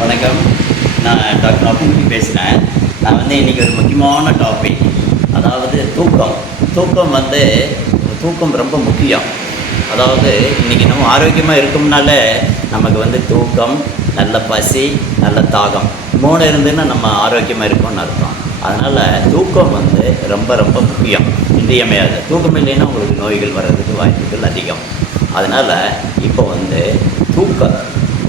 வணக்கம். நான் டாக்டர் அப்புமுகி பேசுகிறேன் நான் வந்து இன்றைக்கி ஒரு முக்கியமான டாபிக் அதாவது தூக்கம். தூக்கம் வந்து தூக்கம் ரொம்ப முக்கியம். அதாவது இன்றைக்கி நம்ம ஆரோக்கியமாக இருக்கும்னால நமக்கு வந்து தூக்கம் நல்ல பசி நல்ல தாகம். மூணு இருந்துன்னா நம்ம ஆரோக்கியமாக இருக்கோம்னு அர்த்தம். அதனால் தூக்கம் வந்து ரொம்ப ரொம்ப முக்கியம். இன்றியமையாது. தூக்கம் இல்லைன்னா உங்களுக்கு நோய்கள் வர்றதுக்கு வாய்ப்புகள் அதிகம். அதனால் இப்போ வந்து தூக்கம்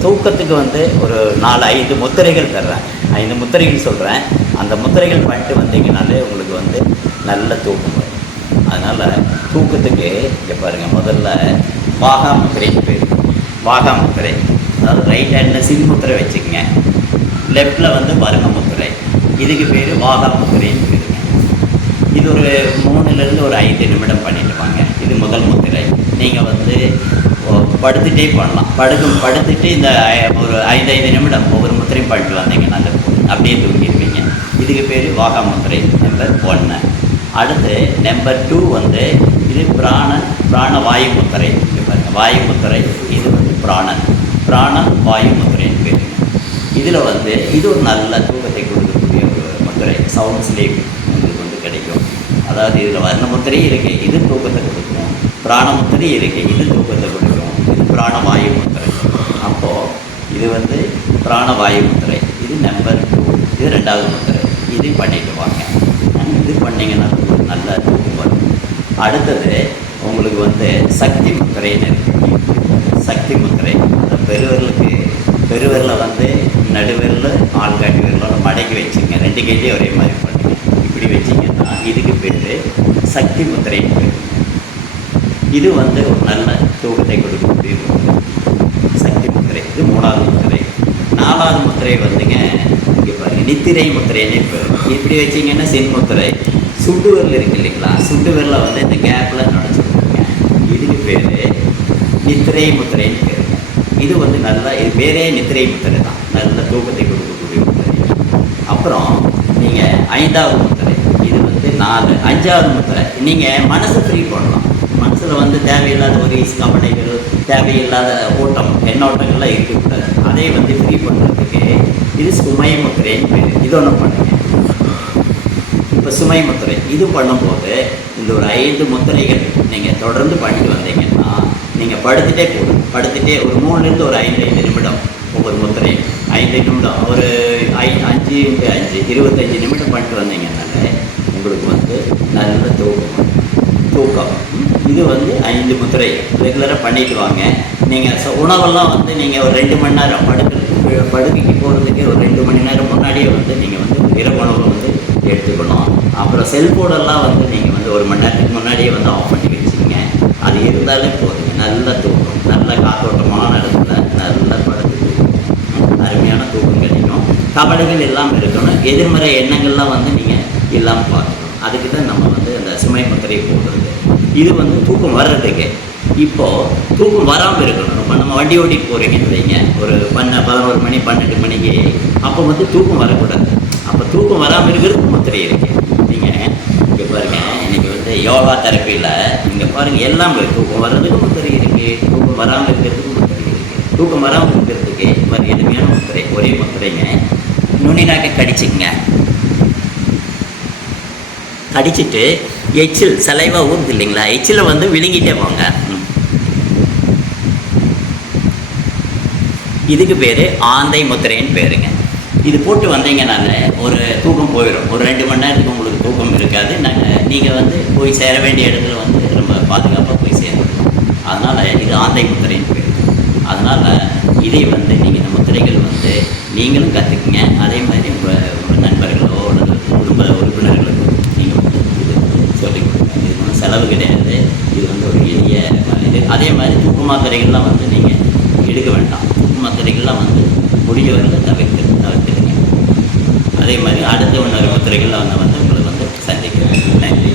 தூக்கத்துக்கு வந்து ஒரு நாலு ஐந்து முத்திரைகள் தர்றேன். ஐந்து முத்திரைகள் சொல்கிறேன் அந்த முத்திரைகள் பண்ணிட்டு வந்தீங்கனாலே உங்களுக்கு வந்து நல்ல தூக்கம் வரும். அதனால் தூக்கத்துக்கு இங்கே பாருங்கள் முதல்ல வாகா முத்திரைக்கு பேர். வாகா முத்திரை அதாவது ரைட் ஹேண்டில் சின் முத்திரை வச்சுக்கோங்க. லெஃப்டில் வந்து வருக முத்திரை. இதுக்கு பேர் வாகா முத்திரைன்னு பேருங்க இது ஒரு மூணுலேருந்து ஒரு ஐந்து நிமிடம் பண்ணிட்டு வாங்க. இது முதல் முத்திரை. நீங்கள் வந்து படுத்துகிட்டே படுத்துட்டே பண்ணலாம். படுக்கும் படுத்துட்டு இந்த ஒரு ஐந்து ஐந்து நிமிடம் ஒவ்வொரு முத்திரையும் பண்ணிட்டு வந்தீங்கன்னா அப்படியே தூங்கிடுவீங்க. இதுக்கு பேர் வாகா முத்திரை நம்பர் ஒன்று அடுத்து நம்பர் டூ வந்து இது பிராண பிராண வாயு முத்திரை. வாயு முத்திரை இது வந்து பிராணன். பிராணன் வாயு முத்திரைன்னு பேர். இதில் வந்து இது ஒரு நல்ல தூக்கத்தை கொடுக்கக்கூடிய ஒரு முத்திரை. சவுண்ட் ஸ்லீப் உங்களுக்கு வந்து கிடைக்கும். அதாவது இதில் வர்ண முத்திரை இருக்குது இது தூக்கத்தை கொடுக்கும். பிராண முத்திரை இருக்குது இது தூக்கத்தை கொடுக்கும். பிராணவாயு முத்திரை அப்போது இது வந்து பிராணவாயு முத்திரை இது நம்பர் டூ இது ரெண்டாவது முத்திரை. இது பண்ணிட்டு வாங்க இது பண்ணிங்கன்னா உங்களுக்கு நல்ல தூக்கம் வரும். அடுத்தது உங்களுக்கு வந்து சக்தி முத்திரைன்னு இருக்கு. சக்தி முத்திரை. அந்த பெருவர்களுக்கு பெருவரில் வந்து நடுவரில் ஆள்காட்டி விரலோட மடக்கி வச்சுங்க. ரெண்டு கேஜி ஒரே மாதிரி பண்ணுங்க. இப்படி வச்சிங்கன்னா இதுக்கு பேர் சக்தி முத்திரைன்னு பேர். இது வந்து ஒரு நல்ல தூக்கத்தை கொடுக்கக்கூடிய சக்தி முத்திரை. இது மூணாவது முத்திரை. நாலாவது முத்திரை வந்துங்க இங்கே நித்திரை முத்திரைன்னு இப்போ இப்படி வச்சிங்கன்னா சென் முத்திரை? சுண்டு விரல் இருக்கு இல்லைங்களா? சுண்டு விரலை வந்து இந்த கேப்பில் நுழைச்சிருக்கோங்க இதுக்கு பேர் நித்திரை முத்திரைன்னு பேர். இது வந்து நல்லா இது பேரே நித்திரை முத்திரை தான். நல்ல தூக்கத்தை கொடுக்கக்கூடிய முத்திரை. அப்புறம் நீங்கள் ஐந்தாவது முத்திரை. இது வந்து நாலு அஞ்சாவது முத்திரை. நீங்கள் மனசை ஃப்ரீ பண்ணலாம். மனசில் வந்து தேவையில்லாத ஒரு கவலைகள் தேவையில்லாத ஓட்டம் எண்ணோட்டங்கள்லாம் இருக்கக்கூடாது அதை வந்து ஃப்ரீ பண்ணுறதுக்கு இது சுமை முத்திரைன்னு பேர் இது ஒன்று பண்ணுங்க. இப்போ சுமய முத்திரை இது பண்ணும்போது இந்த ஒரு ஐந்து முத்திரைகள் நீங்கள் தொடர்ந்து பண்ணிட்டு வந்தீங்கன்னா நீங்கள் படுத்துகிட்டே போடும் படுத்துட்டே ஒரு மூணுலேருந்து ஒரு ஐந்து ஐந்து நிமிடம் ஒவ்வொரு முத்திரை. ஐந்து நிமிடம் ஒரு ஐ அஞ்சு இன்ட்டு அஞ்சு இருபத்தஞ்சு நிமிடம் பண்ணிட்டு வந்தீங்கன்னாலே உங்களுக்கு வந்து நல்ல தூக்கம் தூக்கம். இது வந்து ஐந்து முத்திரை. ரெகுலராக பண்ணிட்டு வாங்க நீங்கள் உணவெல்லாம் வந்து நீங்கள் ஒரு ரெண்டு மணி நேரம் படுக்க படுக்கைக்கு போகிறதுக்கு ஒரு ரெண்டு மணி நேரம் முன்னாடியே வந்து நீங்கள் வந்து இரவு உணவு வந்து எடுத்துக்கணும். அப்புறம் செல்ஃபோனெல்லாம் வந்து நீங்கள் வந்து ஒரு மணி நேரத்துக்கு முன்னாடியே வந்து ஆஃப் பண்ணி வச்சுக்கோங்க அது இருந்தாலே போதுங்க. நல்ல தூக்கம் நல்ல காத்தோட்டமான இடத்துல நல்ல படுத்து அருமையான தூக்கம் கிடைக்கும் கவலைகள் இல்லாமல் இருக்கணும். எதிர்மறை எண்ணங்கள்லாம் வந்து நீங்கள் இல்லாமல் பார்க்கணும். அதுக்கு தான் நம்ம வந்து அந்த சுமை முத்திரையை போடுறது. இது வந்து தூக்கம் வர்றதுக்கு. இப்போது தூக்கம் வராமல் இருக்கணும். இப்போ நம்ம வண்டி ஓட்டிட்டு போகிறீங்கன்னு வைங்க. ஒரு பன்ன பதினோரு மணி பன்னெண்டு மணிக்கு. அப்போ வந்து தூக்கம் வரக்கூடாது. அப்போ தூக்கம் வராமல் இருக்கிறதுக்கு முத்திரை இருக்கு. நீங்கள் இங்கே பாருங்கள் இன்னைக்கு வந்து யோகா தெரப்பியில் இங்கே பாருங்கள் எல்லாம் தூக்கம் வர்றதுக்கு முத்திரை இருக்குது தூக்கம் வராமல் இருக்கிறதுக்கு முத்திரை இருக்குது தூக்கம் வராமல் இருக்கிறதுக்கு இந்த மாதிரி எளிமையான முத்திரை ஒரே முத்திரைங்க. நுனினாக்க கடிச்சிக்கங்க. அடிச்சுட்டு எச்சில் சலைவா ஊறுது இல்லைங்களா? எச்சிலை வந்து விழுங்கிட்டே போங்க. இதுக்கு பேர் ஆந்தை முத்திரைன்னு பேருங்க. இது போட்டு வந்தீங்கன்னா ஒரு தூக்கம் போயிடும் ஒரு ரெண்டு மணி நேரத்துக்கு உங்களுக்கு தூக்கம் இருக்காது. நாங்கள் நீங்கள் வந்து போய் சேர வேண்டிய இடத்துல வந்து ரொம்ப பாதுகாப்பாக போய் சேரணும். அதனால் இது ஆந்தை முத்திரைன்னு பேர். அதனால் இதை வந்து நீங்கள் இந்த முத்திரைகள் வந்து நீங்களும் கற்றுக்குங்க அதே மாதிரி உங்கள் உங்கள் நண்பர்களோ அல்லது குடும்ப உறுப்பினர்களுக்கோ நீங்கள் வந்து இது சொல்லிக் கொடுங்க இது ஒன்றும் கிடையாது இது வந்து ஒரு எளிய இது அதே மாதிரி தூக்க மாத்திரைகள்லாம் வந்து நீங்கள் எடுக்க வேண்டாம். தூக்க மாத்திரைகள்லாம் வந்து முடியவர்களை தவிர்த்து தவிர்த்துடுங்க. அதே மாதிரி அடுத்த இன்னொரு முத்திரைகளில் வந்து வந்து உங்களை வந்து சந்திக்கிறேன். நன்றி.